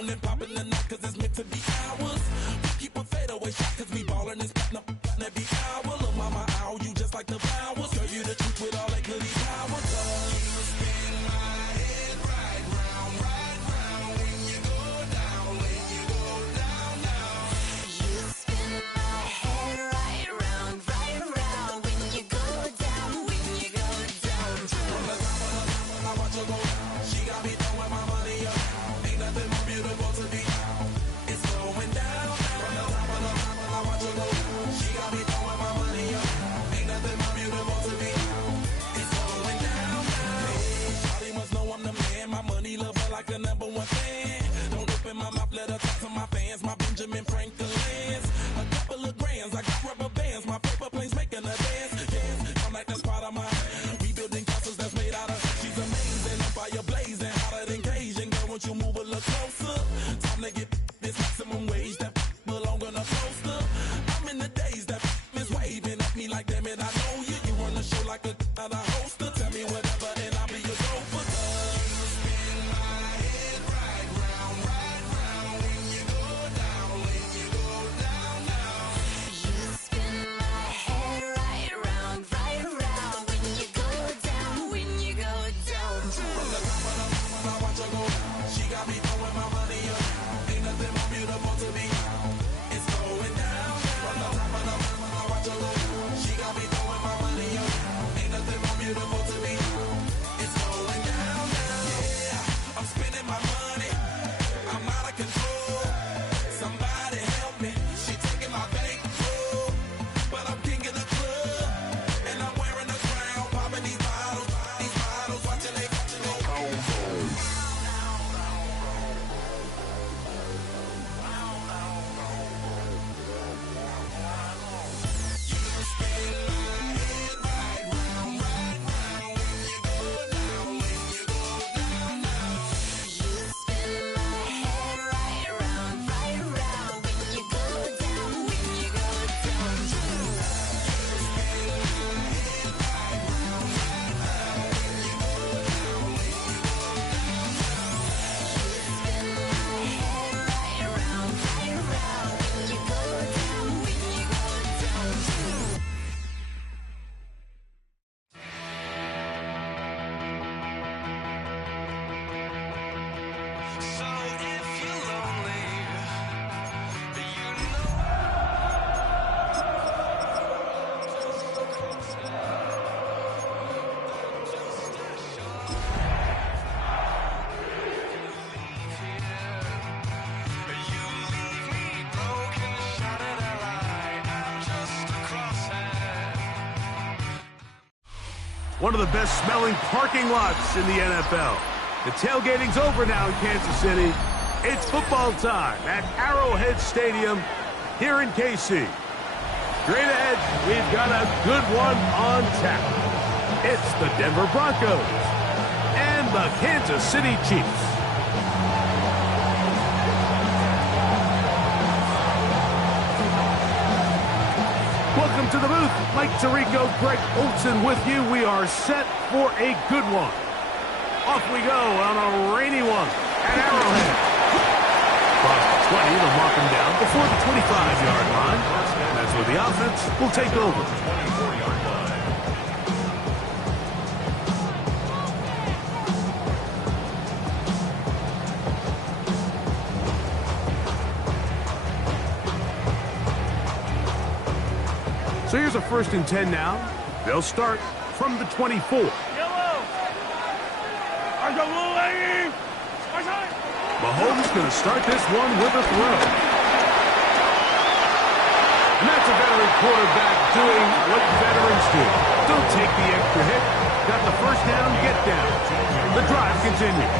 on and popping the night, cause it's meant to be ours. We keep a fadeaway shot, cause we ballin' and spittin' up every hour. Look, mama, ow, you just like the flowers. Girl, you the truth with all that goody power. You spin my head right round when you go down, when you go down, down. You spin my head right round when you go down, when you go down. From the top of the top, I watch her go. She got me throwing my money up. Ain't nothing more beautiful to me. It's going down. From the top of the top, I watch her go. She got me throwing my money up. Ain't nothing more beautiful to me. It's going down. Hey, Shawty must know I'm the man. My money lover like a #1 fan. Don't open my mouth, let her talk to my fans. My Benjamin Franklin's. A couple of grands, I got rubber bands. My paper planes making a dance. Yes, I'm like that's part of my rebuilding castles that's made out of. She's amazing, I'm fire blazing, hotter than Cajun. Girl, won't you move a little closer? Time to get this maximum wage that belong on a poster. I'm in the days that is waving at me like, damn it, I know you. You run the show like a hoster. Tell me whatever and I'll be your gopher. You spin my head right round when you go down, when you go down, down. You spin my head right round when you go down, when you go down. From the top of the top, I watch her go. She got me throwing my money up. Ain't nothing more beautiful to me. It's going down. From the top of the top, I watch her go. She got me throwing my money up. Ain't nothing more beautiful to me. It's going down. Yeah, I'm spending my money. I'm out of control. Somebody help me. She taking my bankroll, but I'm king of the club, and I'm wearing a crown, popping these bottles, watching they go. You spin my head right round when you go down, when you go down. Right round when you go down, when you go down. So if you're lonely, you know. You leave me broken, shattered alive. I'm just a crosshead. One of the best smelling parking lots in the NFL. The tailgating's over now in Kansas City. It's football time at Arrowhead Stadium here in KC. Straight ahead, we've got a good one on tap. It's the Denver Broncos and the Kansas City Chiefs. Welcome to the booth. Mike Tirico, Greg Olson with you. We are set for a good one. Off we go on a rainy one at Arrowhead. Across the 20, they'll mark him down before the 25-yard line. And that's where the offense will take over. So here's a 1st and 10 now. They'll start from the 24. Mahomes going to start this one with a throw. And that's a veteran quarterback doing what veterans do. Don't take the extra hit. Got the first down, get down. The drive continues.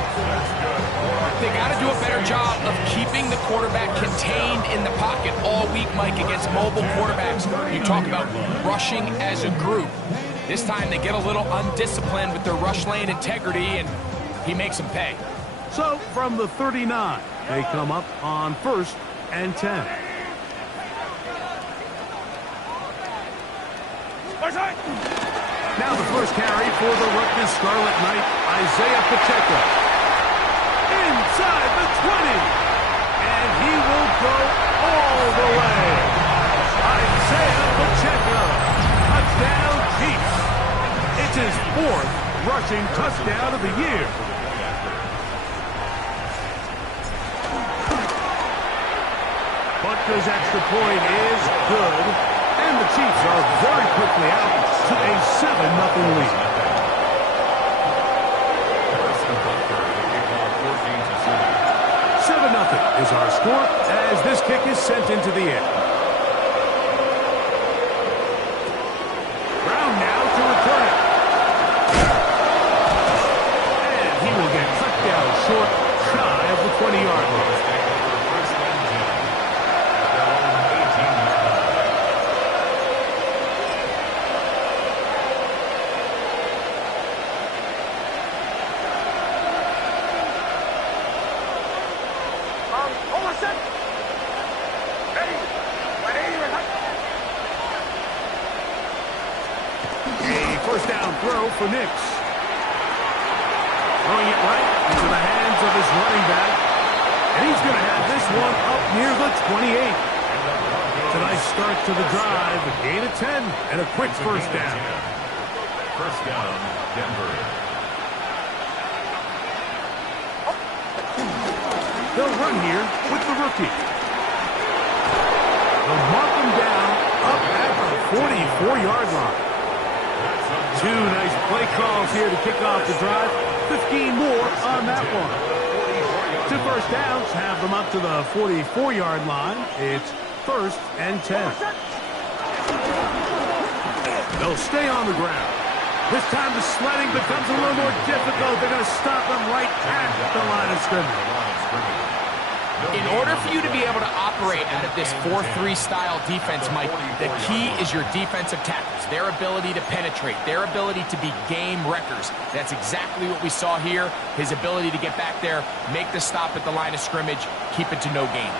They got to do a better job of keeping the quarterback contained in the pocket all week, Mike, against mobile quarterbacks. You talk about rushing as a group. This time they get a little undisciplined with their rush lane integrity, and he makes them pay. So from the 39, they come up on 1st and 10. Now the first carry for the Rutgers Scarlet Knight, Isaiah Pacheco. Inside the 20. rushing touchdown of the year. Butker's extra point is good, and the Chiefs are very quickly out to a 7-0 lead. 7-0 is our score as this kick is sent into the air. Brown now to return it. And he will get cut down short, shy of the 20-yard line. First down throw for Nix. Throwing it right into the hands of his running back. And he's going to have this one up near the 28. It's a nice start to the drive. A gain of 10 and a quick first down. First down, Denver. They'll run here with the rookie. They'll mark him down up at the 44-yard line. Two nice play calls here to kick off the drive. 15 more on that one. 2 first downs have them up to the 44-yard line. It's 1st and 10. They'll stay on the ground. This time the sledding becomes a little more difficult. They're going to stop them right at the line of scrimmage. In order for you to be able to operate out of this 4-3 style defense, Mike, the key is your defensive tackles, their ability to penetrate, their ability to be game wreckers. That's exactly what we saw here, his ability to get back there, make the stop at the line of scrimmage, keep it to no gain.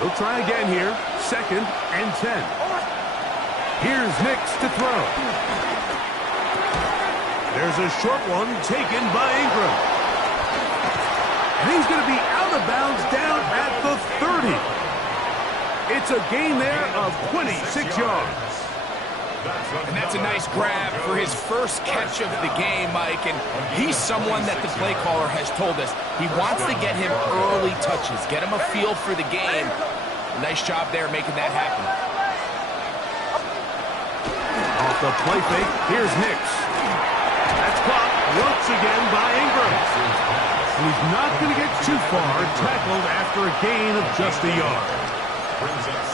We'll try again here, 2nd and 10. Here's Nix to throw. There's a short one taken by Ingram. And he's going to be out of bounds down at the 30. It's a gain there of 26 yards. And that's a nice grab for his first catch of the game, Mike. And he's someone that the play caller has told us he wants to get him early touches, get him a feel for the game. Nice job there making that happen. Off the play fake, here's Nix. That's caught once again by Ingram. He's not going to get too far, tackled after a gain of just a yard.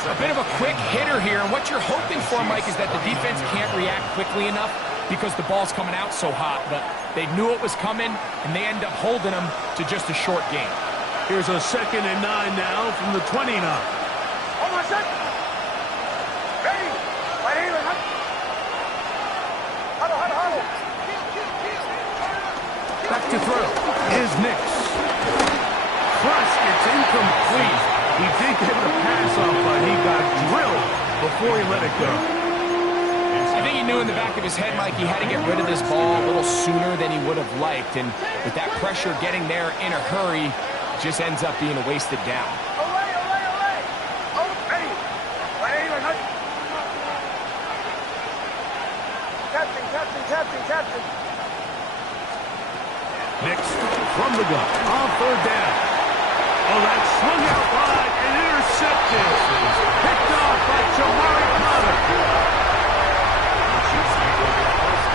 A bit of a quick hitter here, and what you're hoping for, Mike, is that the defense can't react quickly enough because the ball's coming out so hot, but they knew it was coming, and they end up holding them to just a short gain. Here's a 2nd and 9 now from the 29. Back to throw is Nix. Flush, it's incomplete. He did get the pass off, but he got drilled before he let it go. I think he knew in the back of his head, Mike, he had to get rid of this ball a little sooner than he would have liked. And with that pressure getting there in a hurry, it just ends up being a wasted down. Captain. Nix from the gun on 3rd down. Oh, that's swung out wide and intercepted. Picked off by Jamari Potter.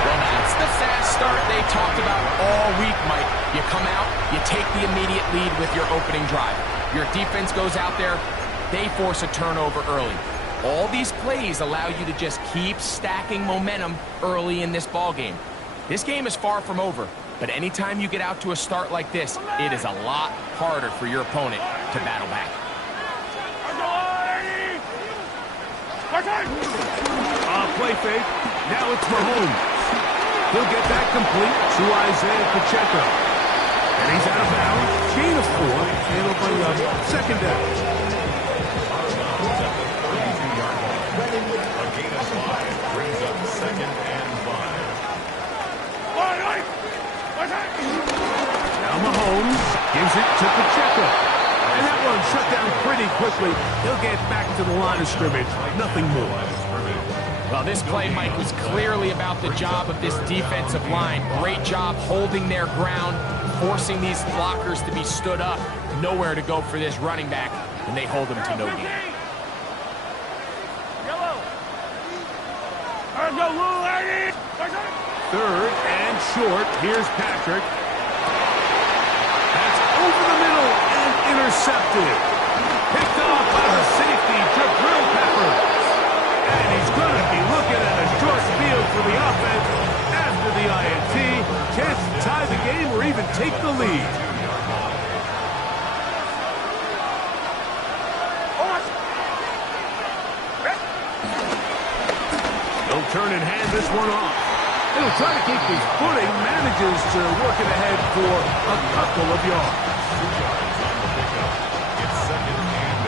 Well, that's the fast start they talked about all week, Mike. You come out, you take the immediate lead with your opening drive. Your defense goes out there, they force a turnover early. All these plays allow you to just keep stacking momentum early in this ball game. This game is far from over, but anytime you get out to a start like this, it is a lot harder for your opponent to battle back. Play fake. Now it's Mahomes. He'll get that complete to Isaiah Pacheco. And he's out of bounds. Gain of 4. And it'll bring up 2nd down. A gain of 5 brings up 2nd and 5. Now Mahomes gives it to Pacheco. And that one shut down pretty quickly. He'll get back to the line of scrimmage. Nothing more. Well, this play, Mike, was clearly about the job of this defensive line. Great job holding their ground, forcing these blockers to be stood up. Nowhere to go for this running back, and they hold him to no gain. Third and short. Here's Patrick. That's over the middle and intercepted. Picked off by the safety, Jabril Peppers. And he's going to be looking at a short field for the offense after the INT. Chance to tie the game or even take the lead. He'll turn and hand this one off. He'll try to keep his footing, manages to work it ahead for a couple of yards. It's second and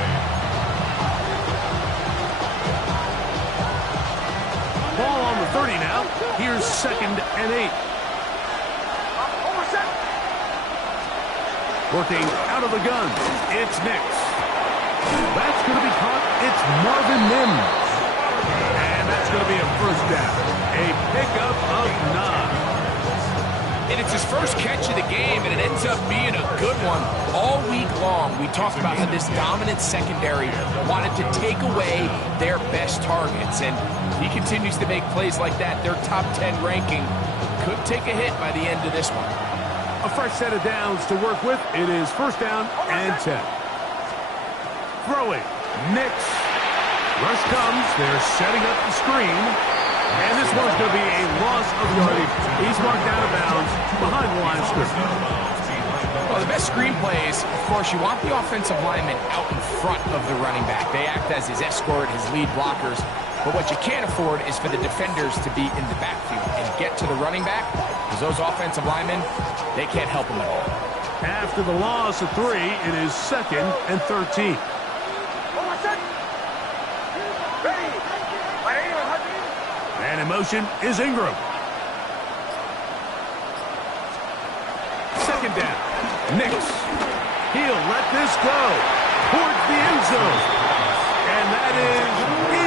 8. Ball on the 30 now. Here's second and 8. Working out of the gun. It's Nix. That's going to be caught. It's Marvin Mims. And that's going to be a first down. A pickup of 9. And it's his first catch of the game, and it ends up being a good one. All week long, we talked about how this dominant secondary wanted to take away their best targets, and he continues to make plays like that. Their top 10 ranking could take a hit by the end of this one. A fresh set of downs to work with. It is first down and 10. Throwing. Nix. Rush comes. They're setting up the screen. And this one's going to be a loss of yardage. He's marked out of bounds behind the line of scrimmage. Well, the best screen plays, of course, you want the offensive lineman out in front of the running back. They act as his escort, his lead blockers. But what you can't afford is for the defenders to be in the backfield and get to the running back, because those offensive linemen, they can't help him at all. After the loss of 3, it is second and 13. And in motion is Ingram. Second down. Nix. He'll let this go towards the end zone. And that is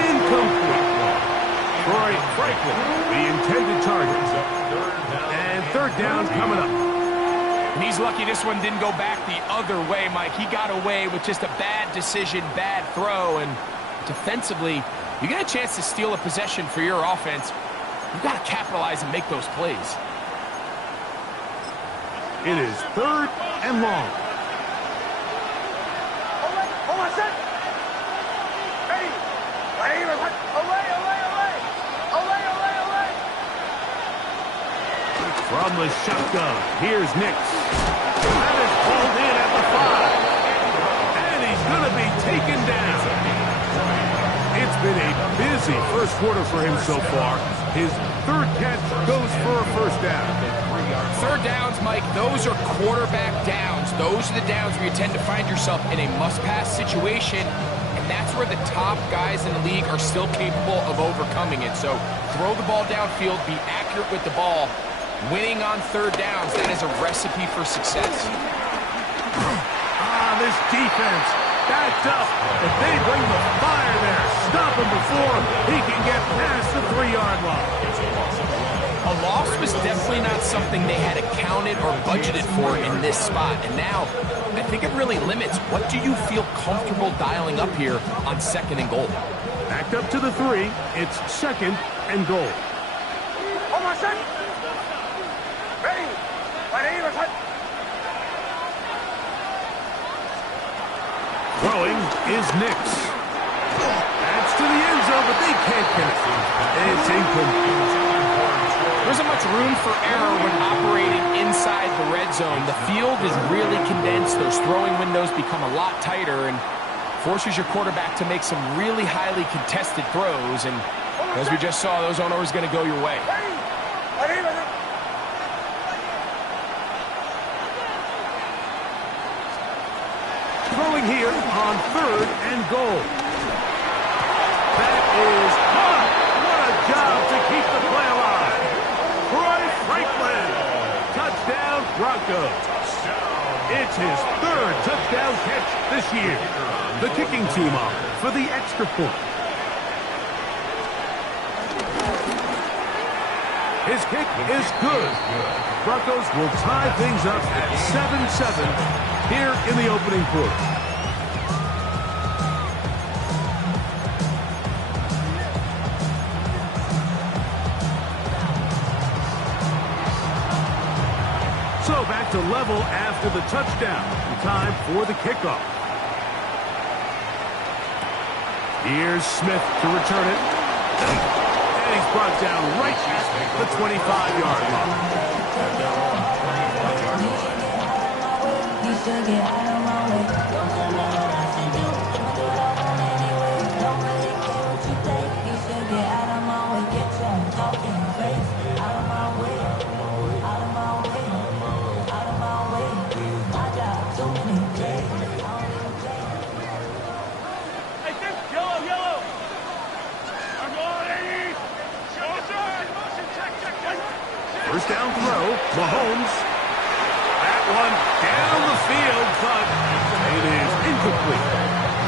incomplete. Troy Franklin, the intended target. And third down coming up. And he's lucky this one didn't go back the other way, Mike. He got away with just a bad decision, bad throw, and defensively, you get a chance to steal a possession for your offense. You've got to capitalize and make those plays. It is third and long. From the shotgun, here's Nix. That is pulled in at the 5. And he's going to be taken down. It's been a busy first quarter for him so far. His third catch goes for a first down. Third downs, Mike, those are quarterback downs. Those are the downs where you tend to find yourself in a must-pass situation, and that's where the top guys in the league are still capable of overcoming it. So throw the ball downfield, be accurate with the ball. Winning on third downs, that is a recipe for success. This defense backed up, but they bring the fire there. Stop him before he can get past the 3-yard line. A loss was definitely not something they had accounted or budgeted for in this spot. And now, I think it really limits what do you feel comfortable dialing up here on second and goal. Backed up to the 3. It's second and goal. Throwing is Nix. That's to the end zone, but they can't connect. It's incomplete. There isn't much room for error when operating inside the red zone. The field is really condensed. Those throwing windows become a lot tighter and forces your quarterback to make some really highly contested throws. And as we just saw, those aren't always going to go your way. Throwing here on third and goal. That is caught. What a job to keep the play alive. Troy Franklin. Touchdown Broncos. It's his third touchdown catch this year. The kicking team on for the extra point. His kick is good. Broncos will tie things up at 7-7 here in the opening quarter. So back to level after the touchdown. Time for the kickoff. Here's Smith to return it. And he's brought down right at the 25-yard line. First down throw, Mahomes. That one down the field, but it is incomplete.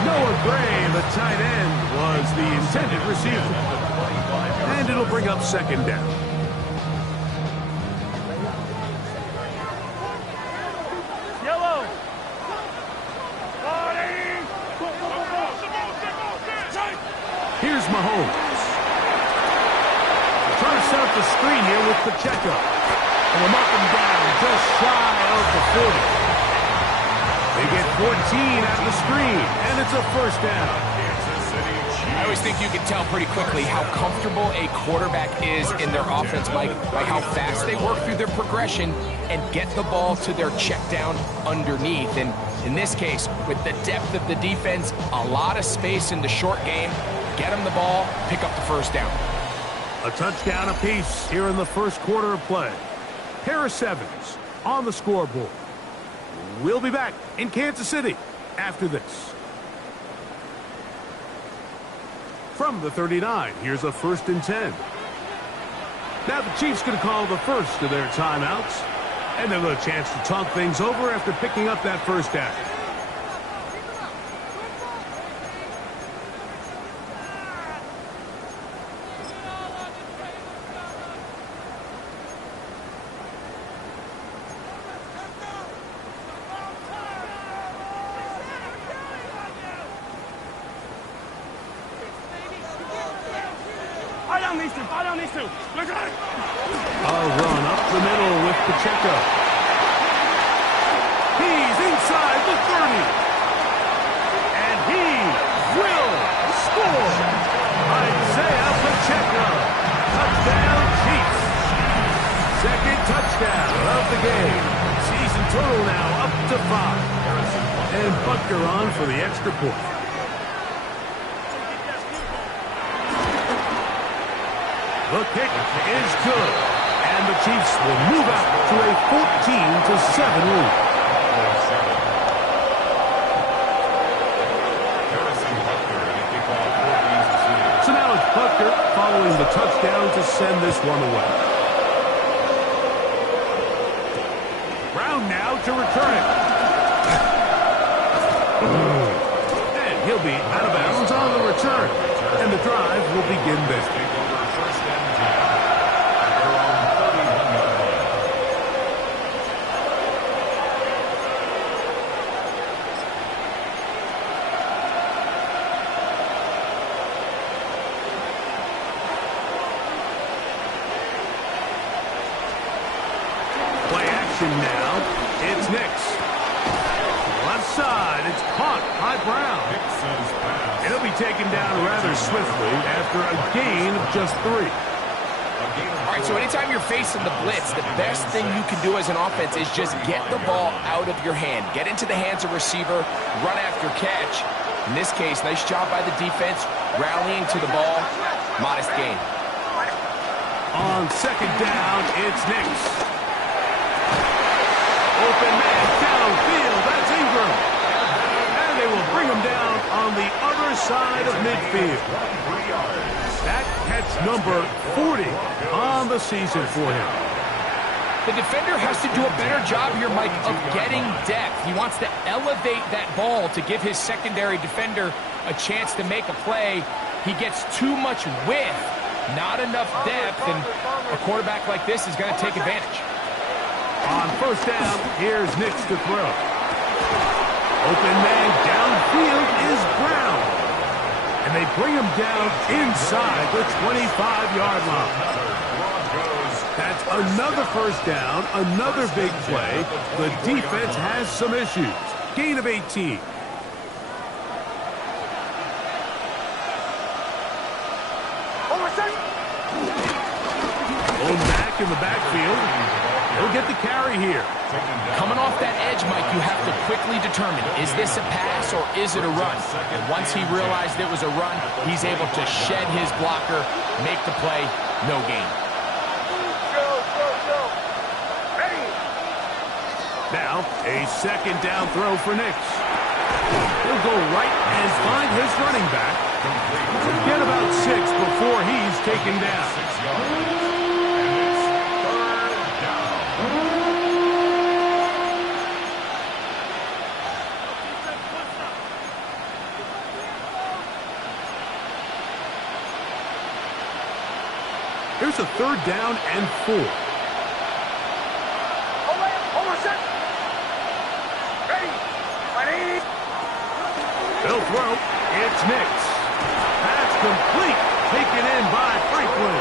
Noah Gray, the tight end, was the intended receiver. And it'll bring up second down. Yellow. Here's Mahomes. Trying to set up the screen here with Pacheco. And we'll mark him down just shy of the 40. They get 14 at the screen, and it's a first down. I always think you can tell pretty quickly how comfortable a quarterback is in their offense, Mike, by how fast they work through their progression and get the ball to their check down underneath. And in this case, with the depth of the defense, a lot of space in the short game, get them the ball, pick up the first down. A touchdown apiece here in the first quarter of play. Harris Evans on the scoreboard. We'll be back in Kansas City after this. From the 39, here's a 1st and 10. Now the Chiefs going to call the first of their timeouts. And they'll have a chance to talk things over after picking up that first down. A run up the middle with Pacheco. He's inside the 30. And he will score. Isaiah Pacheco. Touchdown Chiefs. Second touchdown of the game. Season total now up to 5. And Butker on for the extra point. The kick is good, and the Chiefs will move out to a 14-7 lead. So now it's Butker following the touchdown to send this one away. Brown now to return it. And he'll be out of bounds on the return, and the drive will begin there. Now, it's Nix. Left side, it's caught by Brown. It'll be taken down rather swiftly after a gain of just 3. All right, so anytime you're facing the blitz, the best thing you can do as an offense is just get the ball out of your hand. Get into the hands of receiver, run after catch. In this case, nice job by the defense, rallying to the ball. Modest gain. On second down, it's Nix. Open man downfield, that's Ingram. And they will bring him down on the other side of midfield. That catch number 40 on the season for him. The defender has to do a better job here, Mike, of getting depth. He wants to elevate that ball to give his secondary defender a chance to make a play. He gets too much width Not enough depth, and a quarterback like this is going to take advantage. On first down, here's Nix to throw. Open man downfield is Brown. And they bring him down inside the 25-yard line. That's another first down, another big play. The defense has some issues. Gain of 18. Going back in the backfield. He'll get the carry here. Coming off that edge, Mike, you have to quickly determine, is this a pass or is it a run? And once he realized it was a run, he's able to shed his blocker, make the play, no gain. Now, a second down throw for Nix. He'll go right and find his running back. Get about 6 before he's taken down. Here's a third down and 4. They'll throw. It's Nix. That's complete. Taken in by Franklin.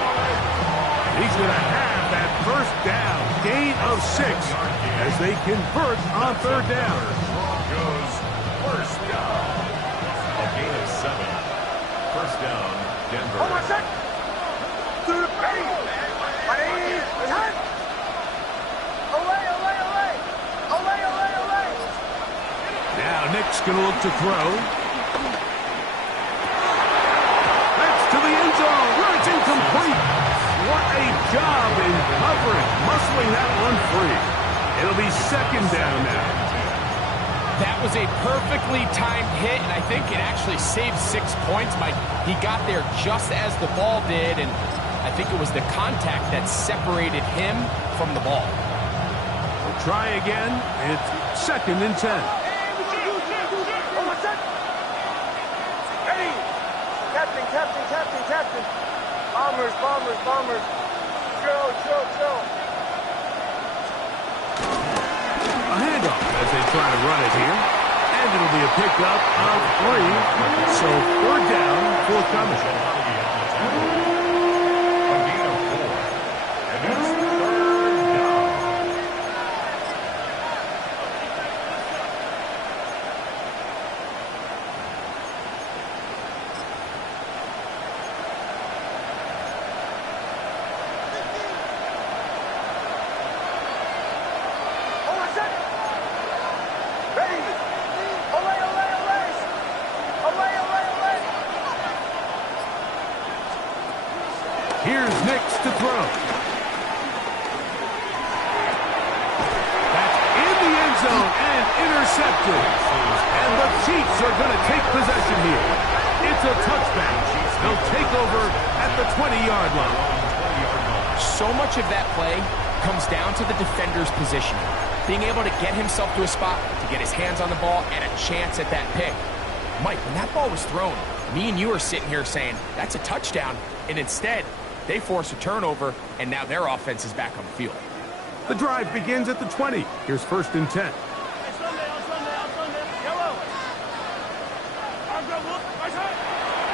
He's going to have that first down. Gain of 6 as they convert on third down. Broncos first down. A gain of 7. First down, Denver. Now Nick's going to look to throw. That's to the end zone where it's incomplete. What a job in covering, muscling that one free. It'll be second down now. That was a perfectly timed hit, and I think it actually saved 6 points, Mike. He got there just as the ball did, and I think it was the contact that separated him from the ball. We'll try again. It's second and 10. Captain. Bombers. Chill. A handoff as they try to run it here. And it'll be a pickup of 3. So third down forthcoming. A gain of 4. And it's third down. Here's Nix to throw. That's in the end zone and intercepted. And the Chiefs are going to take possession here. It's a touchback. They'll take over at the 20-yard line. So much of that play comes down to the defender's positioning. Being able to get himself to a spot, to get his hands on the ball, and a chance at that pick. Mike, when that ball was thrown, me and you are sitting here saying, that's a touchdown. And instead, they force a turnover, and now their offense is back on the field. The drive begins at the 20. Here's first and 10.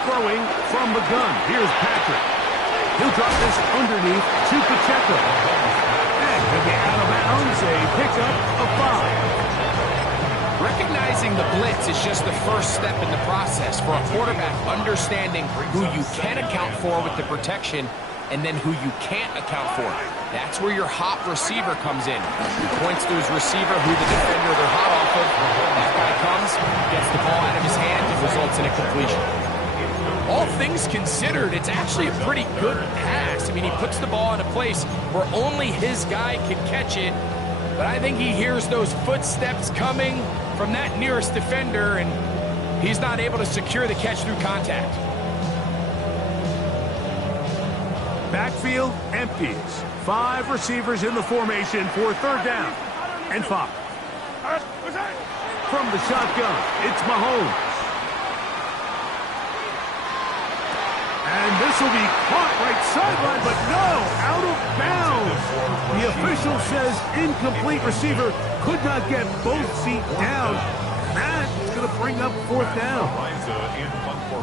Throwing from the gun. Here's Patrick. He'll drop this underneath to Pacheco. And he'll be out of bounds. A pickup of 5. Recognizing the blitz is just the first step in the process for a quarterback understanding who you can account for with the protection and then who you can't account for. That's where your hot receiver comes in. He points to his receiver, who the defender they're hot off of. That guy comes, gets the ball out of his hand, and results in a completion. All things considered, it's actually a pretty good pass. I mean, he puts the ball in a place where only his guy can catch it, but I think he hears those footsteps coming from that nearest defender, and he's not able to secure the catch through contact. Backfield empties. 5 receivers in the formation for third down and 5. From the shotgun, it's Mahomes. And this This will be caught right sideline, but no, out of bounds. The official says incomplete. Receiver could not get both feet down. That's going to bring up fourth down.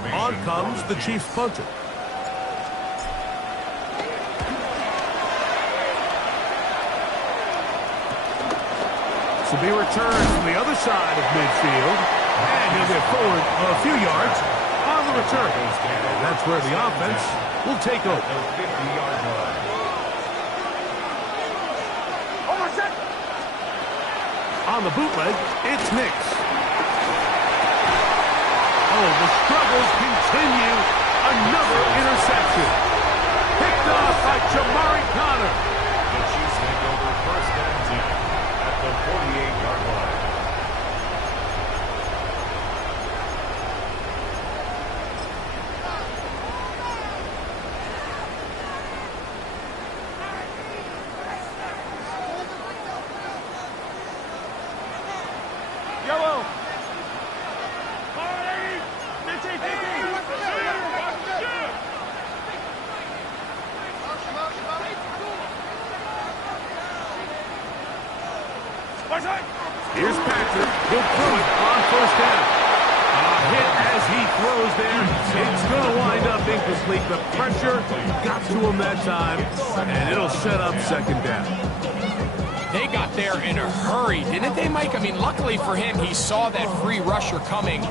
On comes the Chiefs punter. This will be returned from the other side of midfield. And he'll get forward a few yards on the return. And that's where the offense will take over. On the bootleg, it's Nix. Oh, the struggles continue. Another interception. Picked off by Jamari Connor. The Chiefs take over first and 10 at the 48-yard line. Yellow. Here's Patrick. He'll throw it on first down. A hit as he throws there. It's going to wind up incomplete. The pressure got to him that time, and it'll set up second down. They got there in a hurry, didn't they, Mike? I mean, luckily for him, he saw that free rusher coming,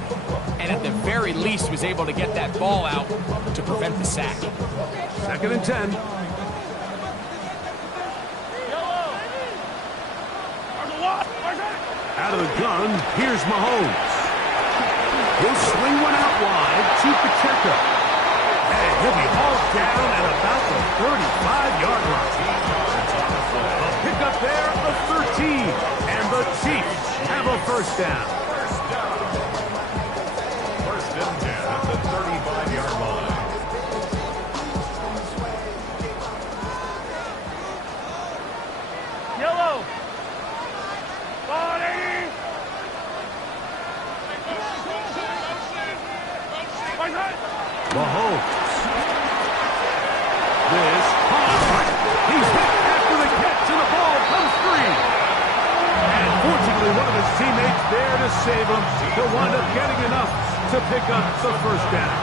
and at the very least was able to get that ball out to prevent the sack. Second and 10. Out of the gun, here's Mahomes. He'll swing one out wide to Pacheco. And he'll be hauled down at about the 35-yard line. A pickup there of 13. And the Chiefs have a first down. First and 10 at the 35-yard line. Yellow. Mahomes. This hard. He's hit after the catch, and the ball comes free. And fortunately, one of his teammates there to save him. He'll wind up getting enough to pick up the first down.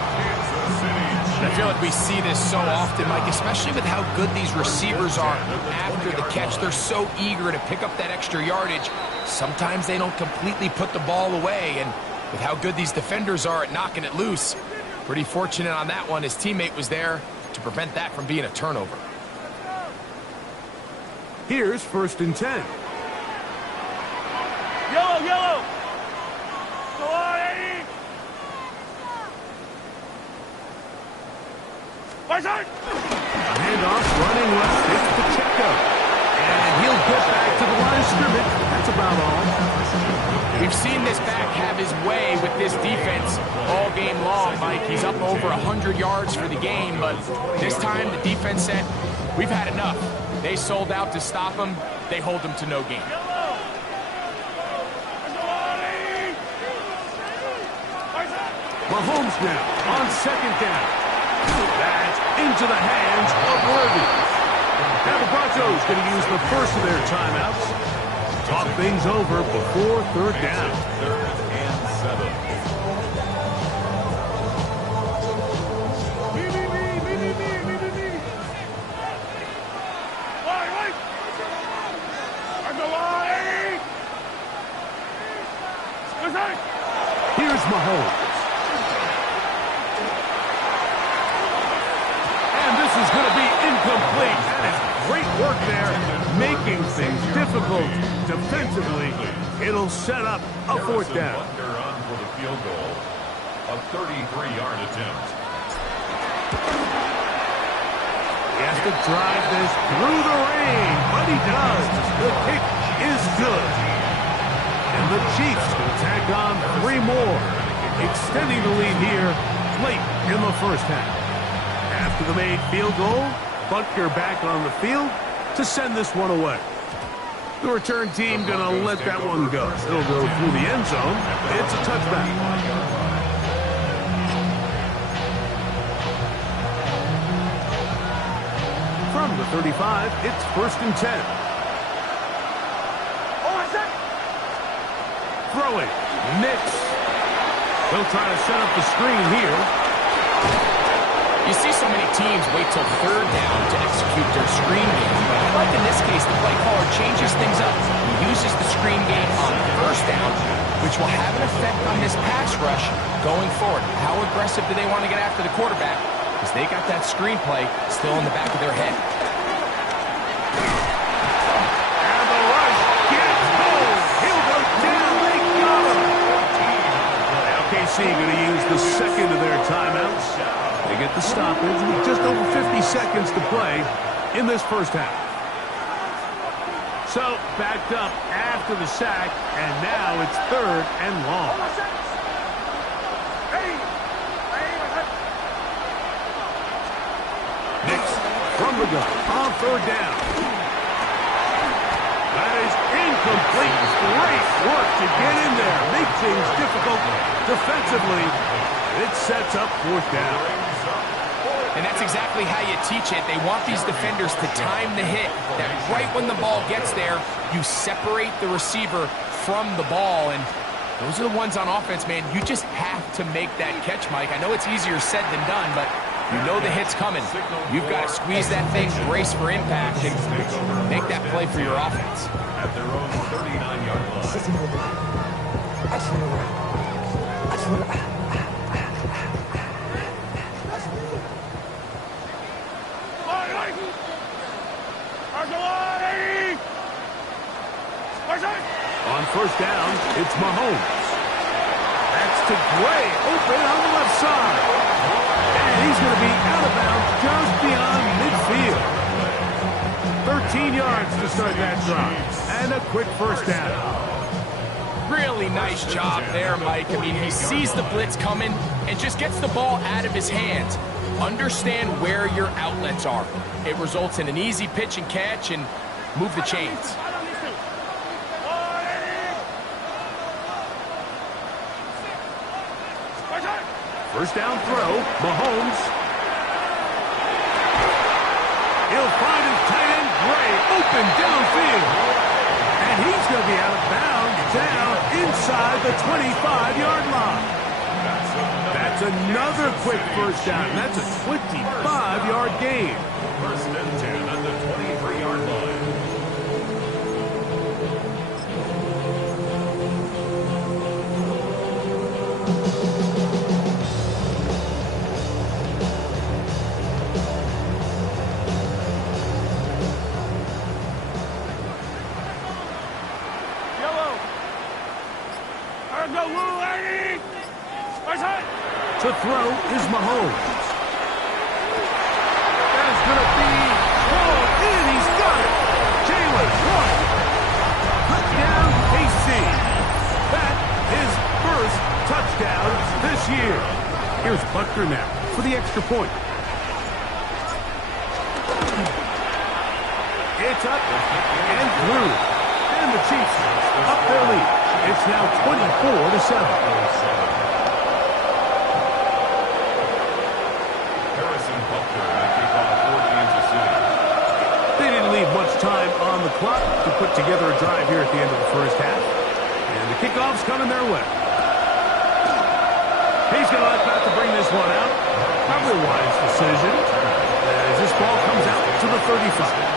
I feel like we see this so often, Mike, especially with how good these receivers are after the catch. They're so eager to pick up that extra yardage. Sometimes they don't completely put the ball away, and with how good these defenders are at knocking it loose, pretty fortunate on that one. His teammate was there to prevent that from being a turnover. Here's first and 10. Yellow, yellow. Go on, Eddie. A handoff running left. It's Pacheco. And he'll get back to the line of scrimmage. That's about all. We've seen this back have his way with this defense all game long, Mike. He's up over 100 yards for the game, but this time the defense said, we've had enough. They sold out to stop him. They hold him to no gain. Mahomes now on second down. That's into the hands of Worthy. Now the Broncos going to use the first of their timeouts. Talk things over before third down. Third and 7. Here's Mahomes. And this is going to be incomplete. That is great work there, making things difficult defensively. It'll set up a fourth down. Butler on for the field goal. A 33-yard attempt. He has to drive this through the rain, but he does. The kick is good. And the Chiefs will tack on 3 more, extending the lead here late in the first half. After the made field goal, Butker back on the field to send this one away. The return team going to let that one go. It'll go through the end zone. It's a touchback. the 35, it's 1st and 10. Throwing. Nix. He'll try to set up the screen here. You see so many teams wait till 3rd down to execute their screen game. But like in this case, the play caller changes things up. He uses the screen game on 1st down, which will have an effect on this pass rush going forward. How aggressive do they want to get after the quarterback? Because they got that screen play still in the back of their head. And the rush gets home. He'll go down. They got him. Now KC going to use the second of their timeouts. They get the stoppage with just over 50 seconds to play in this first half. So, backed up after the sack, and now it's 3rd and long. Nix from the gun on 3rd down. That is incomplete. Great work to get in there. Make things difficult defensively. It sets up 4th down. And that's exactly how you teach it. They want these defenders to time the hit, that right when the ball gets there, you separate the receiver from the ball. And those are the ones on offense, man. You just have to make that catch, Mike. I know it's easier said than done, but you know the hit's coming. You've got to squeeze that thing, brace for impact, and make that play for your offense. At their own 39-yard line. On 1st down, it's Mahomes. That's to Gray, open on the left side. And he's going to be out of bounds just beyond midfield. 13 yards to start that drive. And a quick 1st down. Really nice job there, Mike. I mean, he sees the blitz coming and just gets the ball out of his hands. Understand where your outlets are. It results in an easy pitch and catch and move the chains. 1st down throw, Mahomes. He'll find his tight end, Gray, open downfield. And he's going to be out of bounds down inside the 25-yard line. That's another quick 1st down. That's a 25-yard gain. 1st and 10 at the 23-yard line. To throw is Mahomes. That is going to be pulled in. He's got it. Jalen White. Touchdown, KC. That is 1st touchdown this year. Here's Butker now for the extra point. It's up and through. And the Chiefs up their lead. It's now 24-7. They didn't leave much time on the clock to put together a drive here at the end of the first half. And the kickoff's coming their way. He's going to let Pat to bring this one out. Probably a wise decision as this ball comes out to the 35.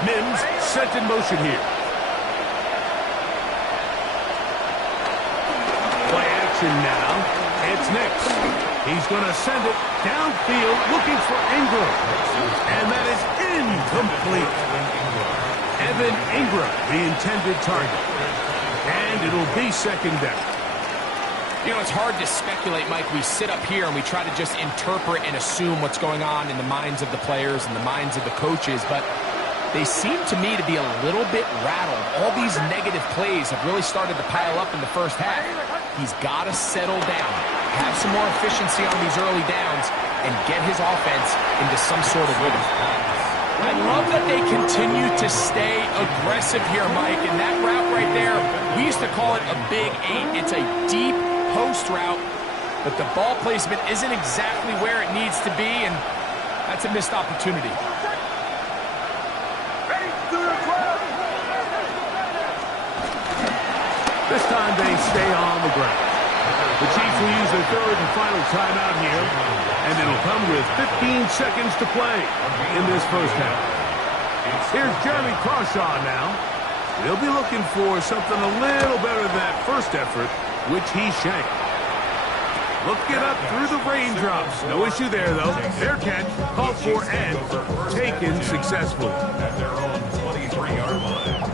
Mims set in motion here. Play action now. It's Nix. He's going to send it downfield looking for Ingram. And that is incomplete. Evan Ingram, the intended target. And it'll be 2nd down. You know, it's hard to speculate, Mike. We sit up here and we try to just interpret and assume what's going on in the minds of the players and the minds of the coaches, but they seem to me to be a little bit rattled. All these negative plays have really started to pile up in the first half. He's got to settle down, have some more efficiency on these early downs, and get his offense into some sort of rhythm. I love that they continue to stay aggressive here, Mike, and that route right there, we used to call it a big 8. It's a deep post route, but the ball placement isn't exactly where it needs to be, and that's a missed opportunity. This time they stay on the ground. The Chiefs will use their third and final timeout here, and it'll come with 15 seconds to play in this first half. Here's Jeremy Crawshaw now. He'll be looking for something a little better than that first effort, which he shanked. Looking up through the raindrops. No issue there, though. Fair catch, called for, and taken successfully. At their own 23-yard line.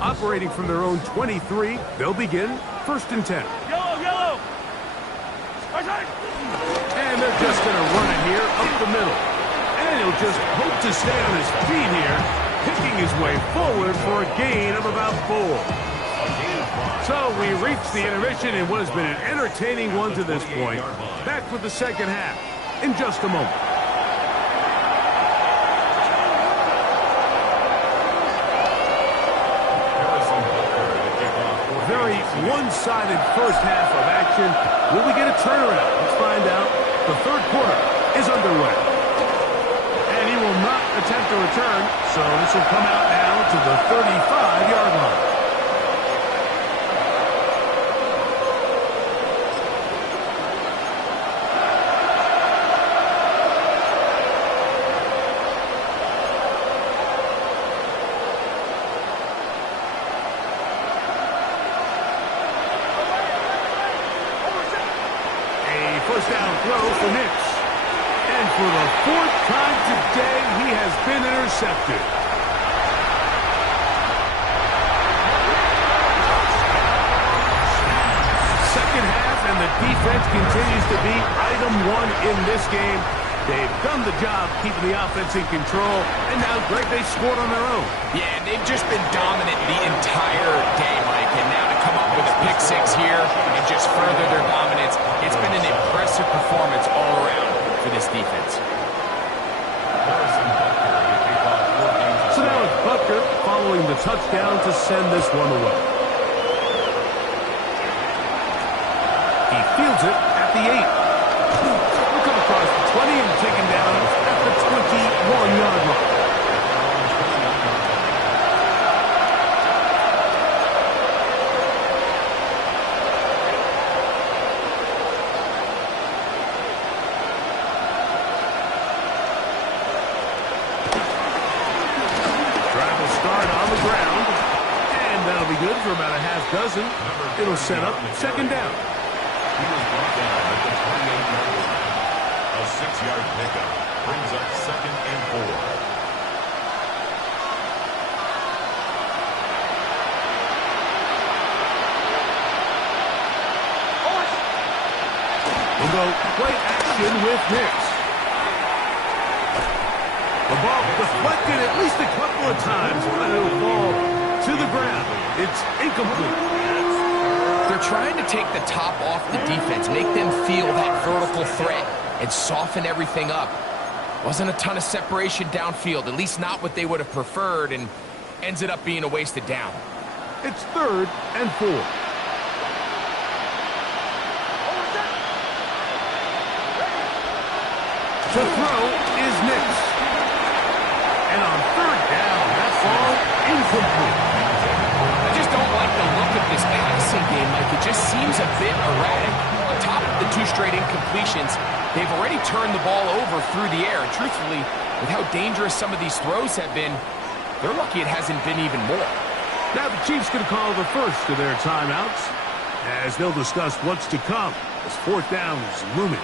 Operating from their own 23, they'll begin first and 10. Yellow! And they're just going to run it here up the middle. And he'll just hope to stay on his feet here, picking his way forward for a gain of about 4. So we reach the intermission in what has been an entertaining one to this point. Back with the second half in just a moment. Very one-sided first half of action. Will we get a turnaround? Let's find out. The third quarter is underway. And he will not attempt a return, so this will come out now to the 35-yard line. First down throw for Nix. And for the fourth time today, he has been intercepted. Second half, and the defense continues to be item one in this game. They've done the job keeping the offense in control, and now, Greg, they scored on their own. Yeah, they've just been dominant the entire day, Mike, and now to come up with a pick six here and just further their dominance, it's been an impressive performance all around for this defense. So now it's Butker following the touchdown to send this one away. He fields it at the 8. He'll come across the 20 and taken down at the 21-yard line. Good for about a half dozen. It'll set up second down. He was brought down at the 28-yard line. A 6-yard pickup brings up second and 4. We'll go play action with Nix. The ball deflected at least a couple of times, but it'll fall to the ground. It's incomplete. They're trying to take the top off the defense, make them feel that vertical threat, and soften everything up. Wasn't a ton of separation downfield, at least not what they would have preferred, and ends it up being a wasted down. It's third and 4. To throw is Nix. And on third down, that ball incomplete. I just don't like the look of this passing game, Mike. It just seems a bit erratic. On top of the 2 straight incompletions, they've already turned the ball over through the air. And truthfully, with how dangerous some of these throws have been, they're lucky it hasn't been even more. Now the Chiefs can call the first of their timeouts as they'll discuss what's to come as fourth down is looming.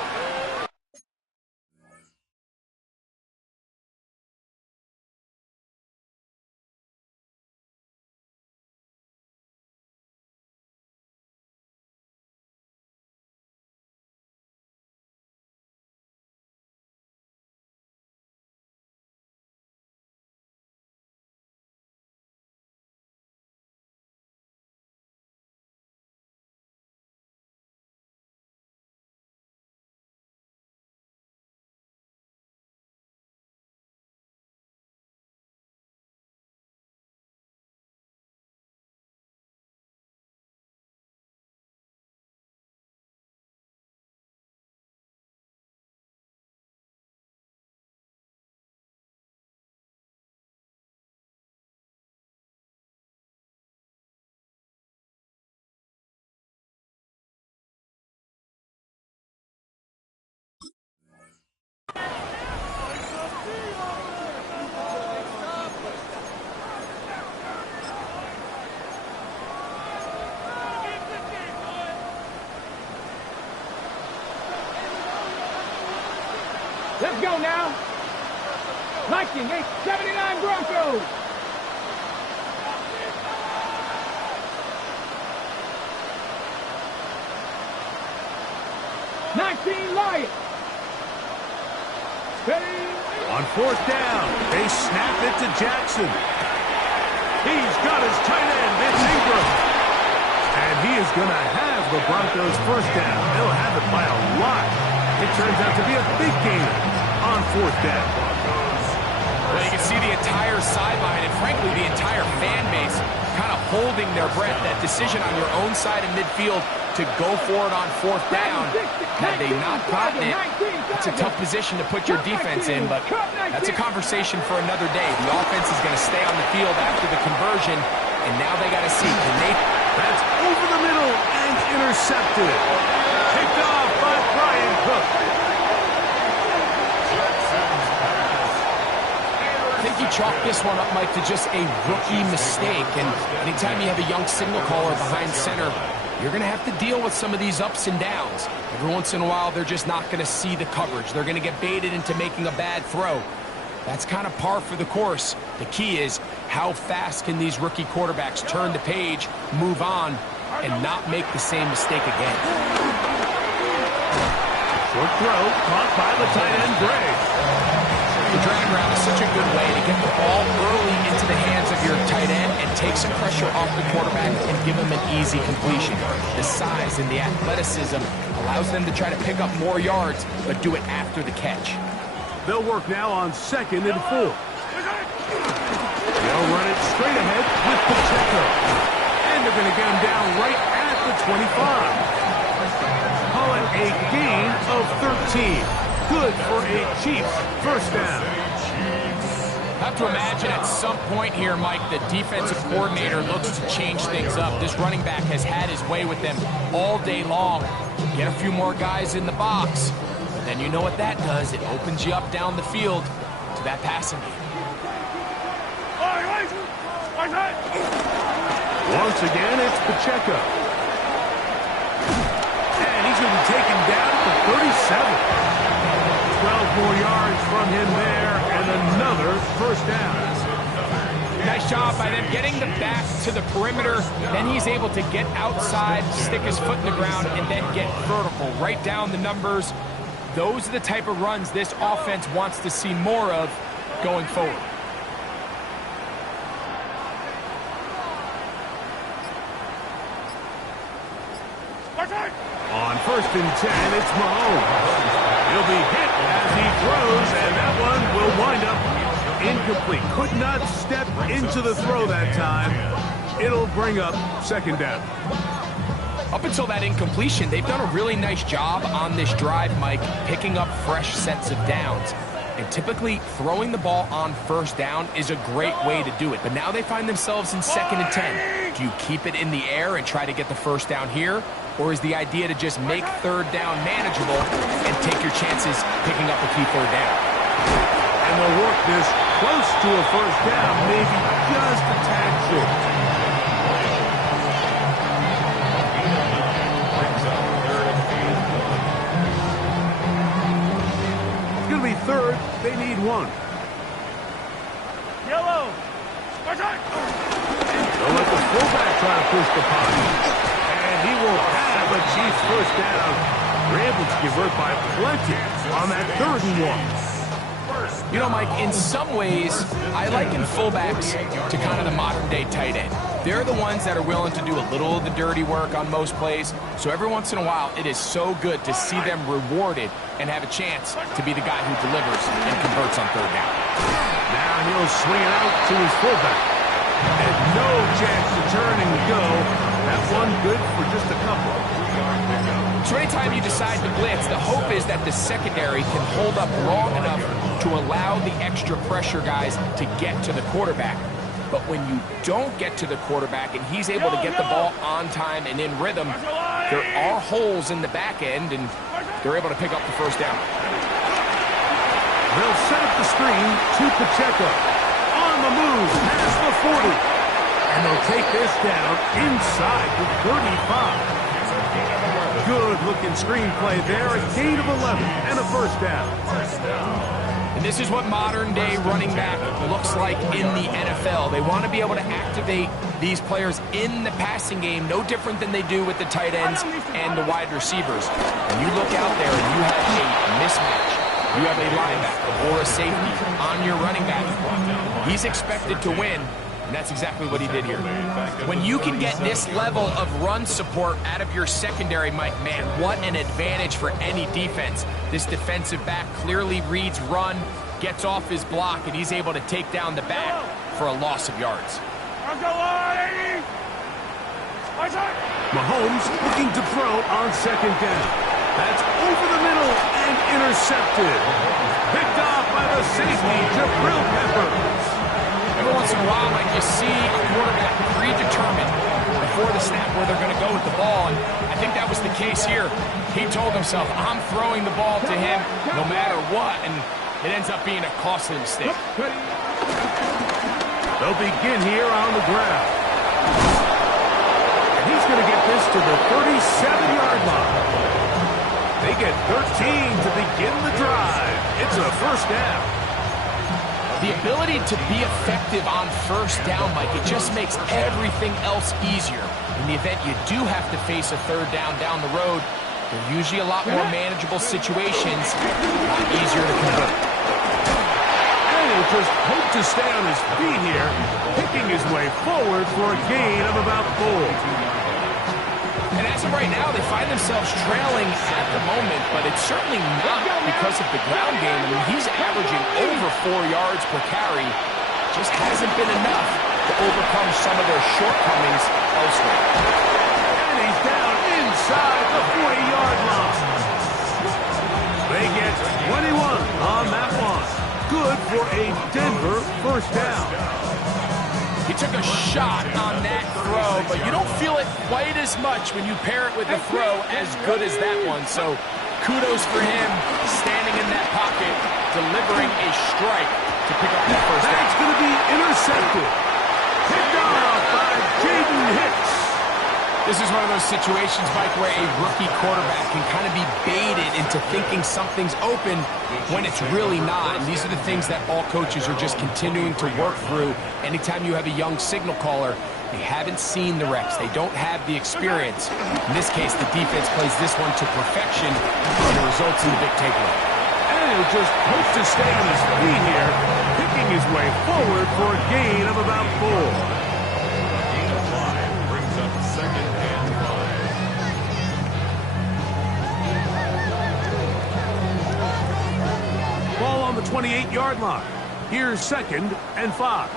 Let's go now. 1979 Broncos. 19 Lions. On fourth down, they snap it to Jackson. He's got his tight end. It's Ingram. And he is going to have the Broncos first down. They'll have it by a lot. It turns out to be a big gain on fourth down. Well, you can see the entire sideline and, frankly, the entire fan base kind of holding their breath. That decision on your own side of midfield to go for it on fourth down. Had they not gotten it, it's a tough position to put your defense in, but that's a conversation for another day. The offense is going to stay on the field after the conversion, and now they got to see, can they... That's over the middle and intercepted. Picked off by Brian Cook. I think you chalk this one up, Mike, to just a rookie mistake. And anytime you have a young signal caller behind center, you're going to have to deal with some of these ups and downs. Every once in a while, they're just not going to see the coverage. They're going to get baited into making a bad throw. That's kind of par for the course. The key is how fast can these rookie quarterbacks turn the page, move on, and not make the same mistake again. Short throw, caught by the tight end, Gray. The drag route is such a good way to get the ball early into the hands of your tight end and take some pressure off the quarterback and give him an easy completion. The size and the athleticism allows them to try to pick up more yards, but do it after the catch. They'll work now on 2nd and 4. They'll run it straight ahead with Pacheco. And they're going to get him down right at the 25. Call it a gain of 13. Good for a Chiefs first down. I have to imagine at some point here, Mike, the defensive coordinator looks to change things up. This running back has had his way with them all day long. Get a few more guys in the box. But then you know what that does. It opens you up down the field to that passing game. Once again, it's Pacheco. And he's going to be taken down to 37. 12 more yards from him there, and another first down. Nice job by them getting the back to the perimeter. Then he's able to get outside, stick his foot in the ground, and then get vertical. Right down the numbers. Those are the type of runs this offense wants to see more of going forward. On 1st and 10, it's Mahomes. He'll be hit as he throws, and that one will wind up incomplete. Could not step into the throw that time. It'll bring up 2nd down. Up until that incompletion, they've done a really nice job on this drive, Mike, picking up fresh sets of downs. And typically, throwing the ball on 1st down is a great way to do it. But now they find themselves in 2nd and 10. Do you keep it in the air and try to get the first down here? Or is the idea to just make 3rd down manageable and take your chances picking up a key 3rd down? And they'll work this close to a first down, maybe just a tad short. It's going to be 3rd. They need 1. Yellow. They'll let the fullback try to push the pocket. And he will have a Chiefs first down. They're able to convert by plenty on that 3rd and 1. You know, Mike, in some ways, I liken fullbacks to kind of the modern-day tight end. They're the ones that are willing to do a little of the dirty work on most plays. So every once in a while, it is so good to see them rewarded and have a chance to be the guy who delivers and converts on 3rd down. Now he'll swing it out to his fullback. And no chance to turn and go. That one good for just a couple. So anytime you decide to blitz, the hope is that the secondary can hold up long enough to allow the extra pressure guys to get to the quarterback. But when you don't get to the quarterback and he's able to get the ball on time and in rhythm, there are holes in the back end, and they're able to pick up the first down. They'll set up the screen to Pacheco. On the move, past the 40. And they'll take this down inside the 35. Good-looking screenplay there. A gain of 11 and a first down. And this is what modern-day running back looks like in the NFL. They want to be able to activate these players in the passing game, no different than they do with the tight ends and the wide receivers. When you look out there and you have a mismatch, you have a linebacker or a safety on your running back, he's expected to win, and that's exactly what he did here. When you can get this level of run support out of your secondary, Mike, man, what an advantage for any defense. This defensive back clearly reads run, gets off his block, and he's able to take down the back for a loss of yards. Mahomes looking to throw on second down. That's over the middle and intercepted. Picked off by the safety, Jabril Peppers. Every once in a while, like you see a quarterback predetermined before the snap where they're going to go with the ball, and I think that was the case here. He told himself, I'm throwing the ball to him no matter what, and it ends up being a costly mistake. They'll begin here on the ground. And he's going to get this to the 37-yard line. They get 13 to begin the drive. It's a first down. The ability to be effective on first down, Mike, it just makes everything else easier. In the event you do have to face a third down the road, they're usually a lot more manageable situations, a lot easier to convert. And he'll just hope to stay on his feet here, picking his way forward for a gain of about 4. And as of right now, they find themselves trailing at the moment, but it's certainly not because of the ground game. I mean, he's averaging over 4 yards per carry. Just hasn't been enough to overcome some of their shortcomings elsewhere. And he's down inside the 40-yard line. They get 21 on that one. Good for a Denver first down. He took a shot on that throw, but you don't feel it quite as much when you pair it with the throw as good as that one. So kudos for him standing in that pocket, delivering a strike to pick up that first down. That's going to be intercepted. Picked off by Jaden Hicks. This is one of those situations, Mike, where a rookie quarterback can kind of be baited into thinking something's open when it's really not. And these are the things that all coaches are just continuing to work through. Anytime you have a young signal caller, they haven't seen the reps. They don't have the experience. In this case, the defense plays this one to perfection, and it results in the big takeaway. And he'll just hope to stay on his feet here, picking his way forward for a gain of about 4. Ball on the 28-yard line. Here's 2nd and 5.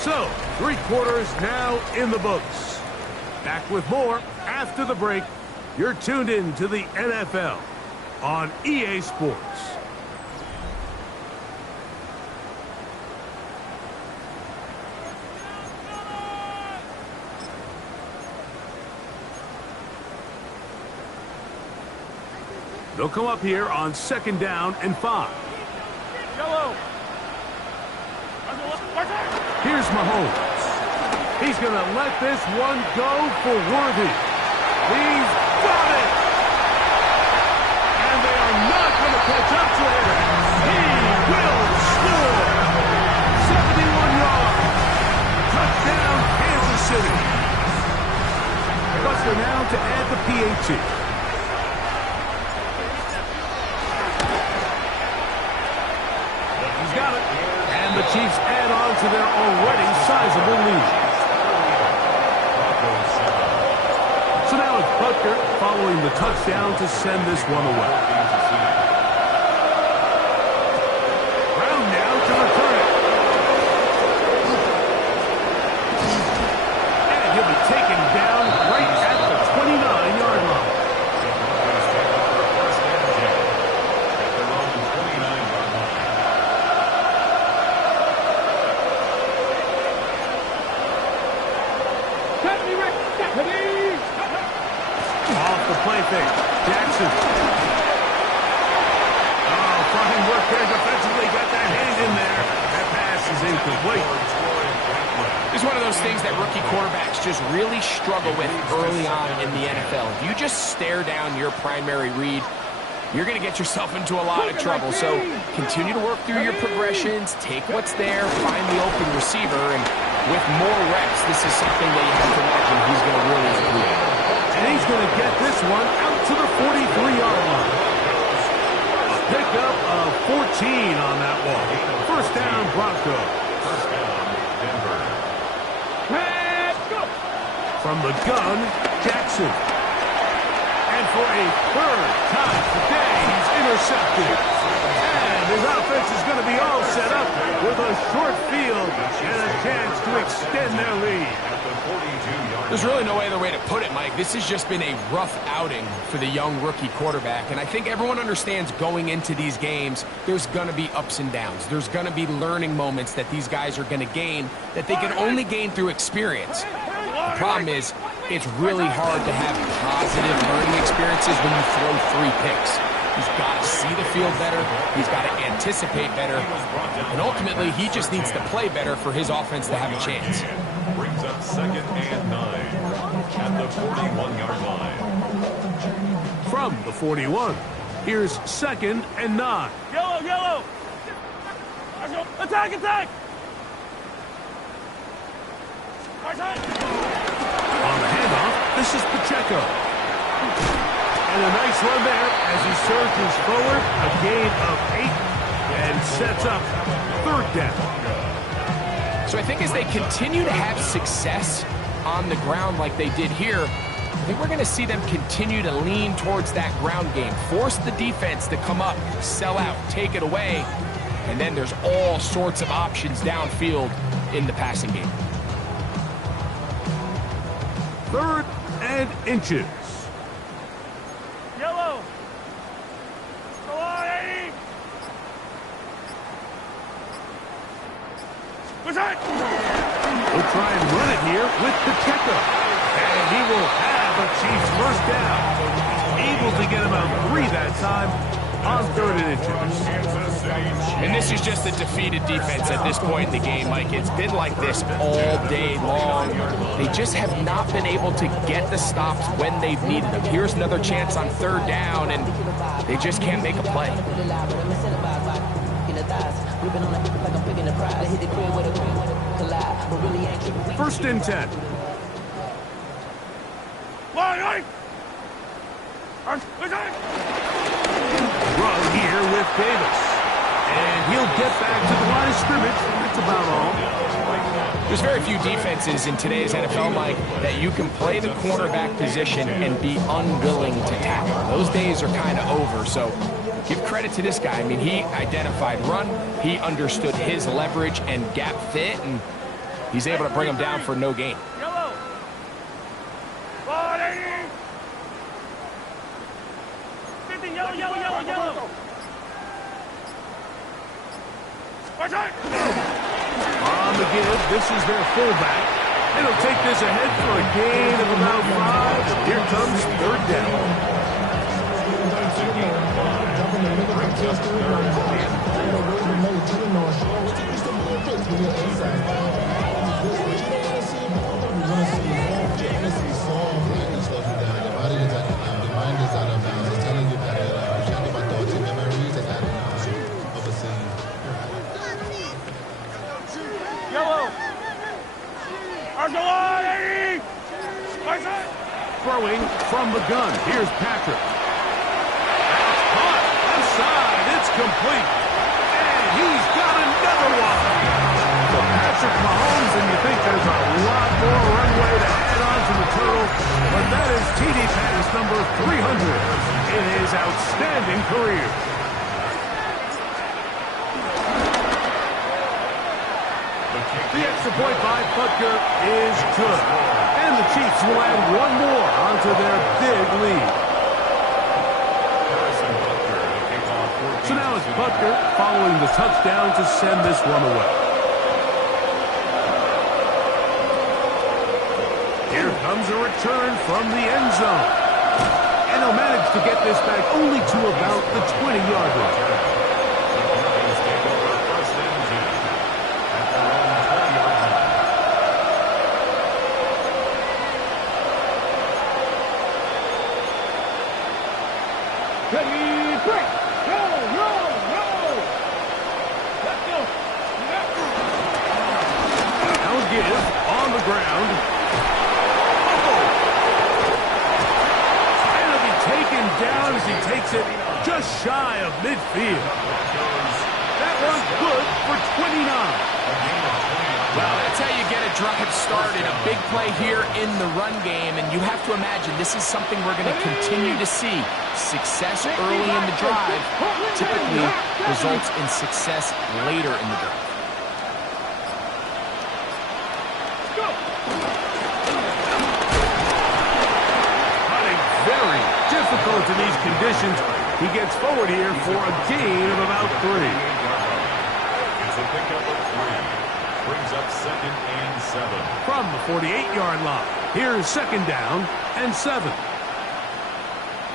So, 3 quarters now in the books. Back with more after the break. You're tuned in to the NFL on EA Sports. They'll come up here on 2nd down and 5. Here's Mahomes. He's going to let this one go for Worthy. He's got it! And they are not going to catch up to him. He will score! 71 yards. Touchdown, Kansas City. Buster now to add the PAT. Got it. And the Chiefs add on to their already sizable lead. So now it's Butker following the touchdown to send this one away. Brown now to return it. And he'll be taken down right at the 29-yard line. Off the play fake. Jackson. Oh, fine work there defensively. Got that hand in there. complete. It's one of those things that rookie quarterbacks just really struggle with early on in the NFL. If you just stare down your primary read, you're going to get yourself into a lot of trouble. So continue to work through your progressions, take what's there, find the open receiver, and with more reps, this is something that you have to imagine he's going to really improve. And he's going to get this one out to the 43-yard line. A pickup of 14 on that one. First down, Broncos. First down, Denver. From the gun, Jackson. And for a third time today, he's intercepted. And his offense is going to be all set up with a short field and a chance to extend their lead. At the 42-yard There's really no other way to put it, Mike. This has just been a rough outing for the young rookie quarterback. And I think everyone understands going into these games, there's going to be ups and downs. There's going to be learning moments that these guys are going to gain that they can only gain through experience. The problem is, it's really hard to have positive learning experiences when you throw 3 picks. He's got to see the field better. He's got to anticipate better. And ultimately, he just needs to play better for his offense to have a chance. brings up 2nd and 9 at the 41-yard line. From the 41, here's 2nd and 9. Yellow, yellow. Attack, attack. On the handoff, this is Pacheco. And a nice run there as he surges forward, a gain of 8, and sets up 3rd down. So I think as they continue to have success on the ground like they did here, I think we're going to see them continue to lean towards that ground game, force the defense to come up, sell out, take it away, and then there's all sorts of options downfield in the passing game. 3rd and inches. Yellow. Go on, Eddie. Attack. We'll try and run it here with Pacheco. And he will have a Chiefs first down. Able to get about 3 that time on 3rd and inches. And this is just a defeated defense at this point in the game, Mike. It's been like this all day long. They just have not been able to get the stops when they've needed them. Here's another chance on 3rd down, and they just can't make a play. 1st and 10. Line, attack. Run here with Davis. And he'll get back to the line of scrimmage. That's about all. There's very few defenses in today's NFL, Mike, that you can play the cornerback position and be unwilling to tackle. Those days are kind of over, so give credit to this guy. I mean, he identified run, he understood his leverage and gap fit, and he's able to bring him down for no gain. Yellow. Line, Eddie. 50, yellow, yellow, yellow, yellow. Attack. On the give, this is their fullback. And he'll take this ahead for a gain of about 5. Here comes 3rd down. Yellow. Arsenal, Eddie. Attack. Throwing from the gun. Here's Patrick. That's caught. Left side. It's complete. And he's got another one. So Patrick Mahomes, and you think there's a lot more runway to add on to the total, but that is TD pass number 300 in his outstanding career. The extra point by Butker is good. And the Chiefs will add 1 more onto their big lead. So now it's Butker following the touchdown to send this one away. Here comes a return from the end zone. And he'll manage to get this back only to about the 20-yard line. ground. Oh! And it'll be taken down as he takes it just shy of midfield. That one's good for 29. Well, that's how you get a drive started. A big play here in the run game, and you have to imagine this is something we're going to continue to see. Success early in the drive typically results in success later in the drive. Hunting very difficult in these conditions. He gets forward here for a gain of about 3. It's a pickup of 3. Brings up 2nd and 7. From the 48-yard line, here's 2nd down and 7.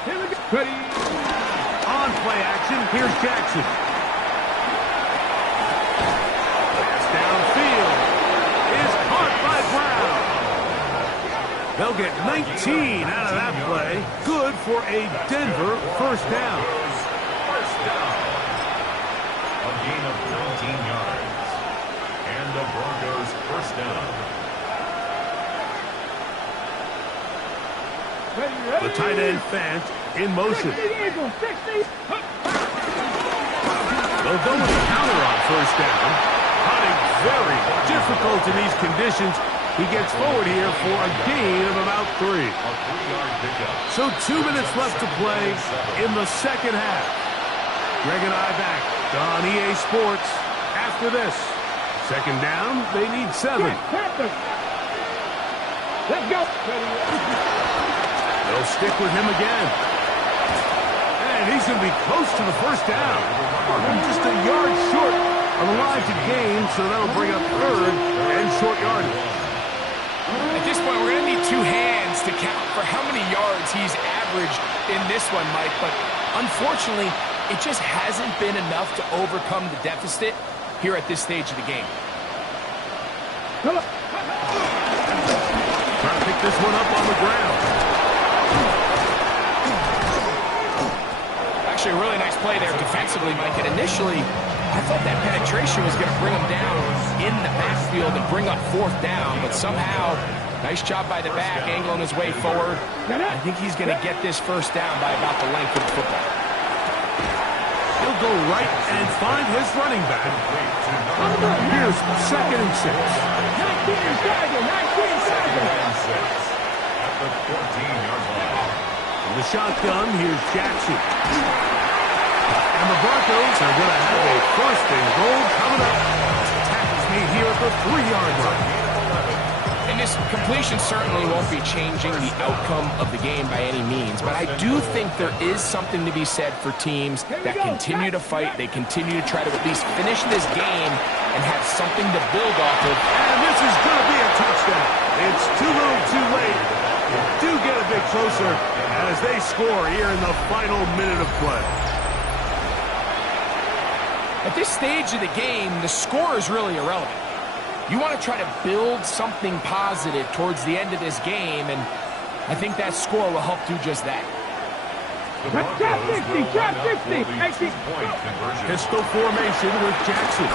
Here we go. Ready. On play action, here's Jackson. Pass downfield is caught by Brown. They'll get 19 out of that play. Good for a Denver first down. First down. A gain of 19 yards. And the Broncos first down. The tight end Fant in motion. They'll go with the counter on first down. Hunting very difficult in these conditions. He gets forward here for a gain of about 3. A 3-yard pickup. So 2 minutes left to play in the second half. Greg and I back on EA Sports after this. 2nd down, they need 7. Let's go. They'll stick with him again. And he's going to be close to the first down. Just a yard short of the line to gain, so that'll bring up 3rd and short yardage. At this point, we're going to need 2 hands to count for how many yards he's averaged in this one, Mike. But unfortunately, it just hasn't been enough to overcome the deficit here at this stage of the game. Trying to pick this one up on the ground. Actually, a really nice play there defensively, Mike. And initially, I thought that penetration was going to bring him down in the backfield and bring up 4th down. But somehow, nice job by the back, angling his way forward. I think he's going to get this first down by about the length of the football. He'll go right and find his running back. Here's 2nd and 6. 2nd and 6. At the 14-yard line. In the shotgun, here's Jackson. And the Broncos are going to have a 1st and goal coming up. Tackles made here at the 3-yard line. And this completion certainly won't be changing the outcome of the game by any means, but I do think there is something to be said for teams that continue to fight. They continue to try to at least finish this game and have something to build off of. And this is going to be a touchdown. It's too little too late. They do get a bit closer as they score here in the final minute of play. At this stage of the game, the score is really irrelevant. You want to try to build something positive towards the end of this game, and I think that score will help do just that. The Broncos will line up for the 2-point conversion. Pistol formation with Jackson.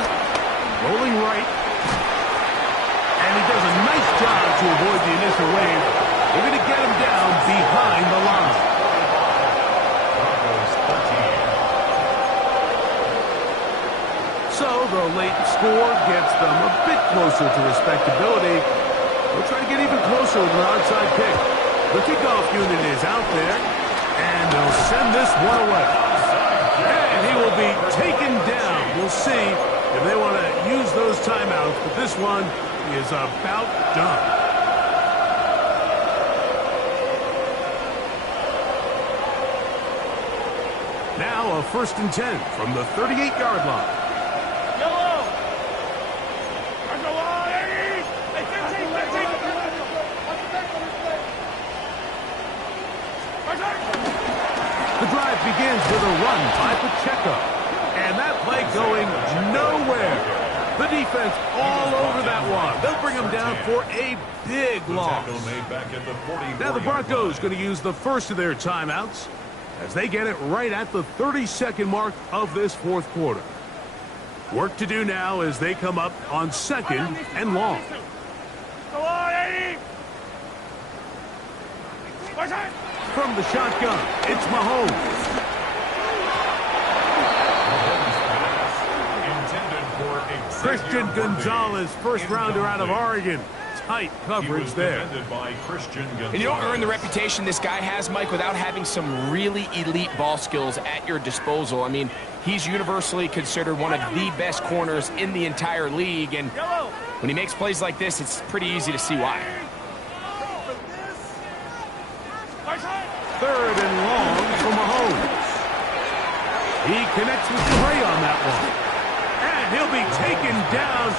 Rolling right. And he does a nice job to avoid the initial wave. They're going to get him down behind the line. Broncos 13. So the late score gets them a bit closer to respectability. They'll try to get even closer with an onside kick. The kickoff unit is out there, and they'll send this one away. And he will be taken down. We'll see if they want to use those timeouts, but this one is about done. Now a 1st and 10 from the 38-yard line. The drive begins with a run by Pacheco. And that play going nowhere. The defense all over that one. They'll bring him down for a big loss. Now the Broncos going to use the first of their timeouts as they get it right at the 30-second mark of this 4th quarter. Work to do now as they come up on 2nd and long. Go on, 80. What's that? From the shotgun, it's Mahomes. Intended for Christian Xavier Worthy. Gonzalez, first rounder out of Oregon. Tight He coverage was there. defended by Christian Gonzalez. And you don't earn the reputation this guy has, Mike, without having some really elite ball skills at your disposal. I mean, he's universally considered one of the best corners in the entire league, and Yellow. when he makes plays like this, it's pretty easy to see why. What's that? Third and long for Mahomes. He connects with Gray on that one. And he'll be taken down.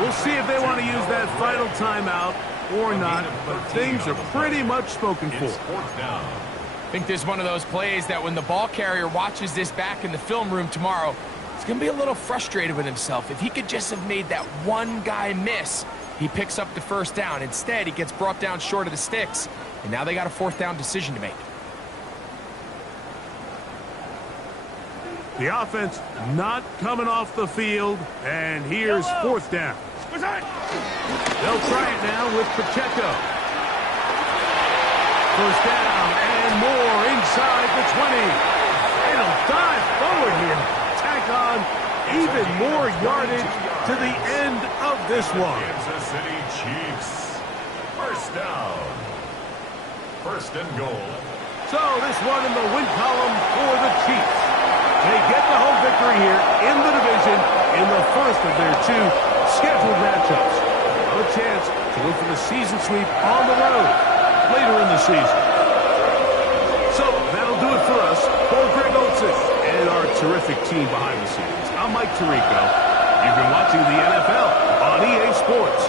We'll see if they want to use that final timeout or not, but things are pretty much spoken for. It's fourth down. I think there's one of those plays that when the ball carrier watches this back in the film room tomorrow, he's going to be a little frustrated with himself. If he could just have made that one guy miss, he picks up the first down. Instead, he gets brought down short of the sticks, and now they got a fourth down decision to make. The offense not coming off the field, and here's fourth down. What's that? They'll try it now with Pacheco. First down and more inside the 20. And he'll dive forward here. Tack on even more yardage to the end of this one. Kansas City Chiefs. First down. First and goal. So this one in the win column for the Chiefs. They get the home victory here in the division in the first of their two scheduled matchups. A chance to look for the season sweep on the road later in the season. So that'll do it for us. For Greg Olson and our terrific team behind the scenes, I'm Mike Tirico. You've been watching the NFL on EA Sports.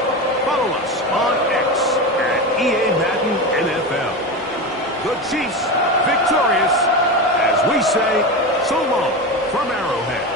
Follow us on X at EA Madden NFL. The Chiefs victorious, as we say, so long from Arrowhead.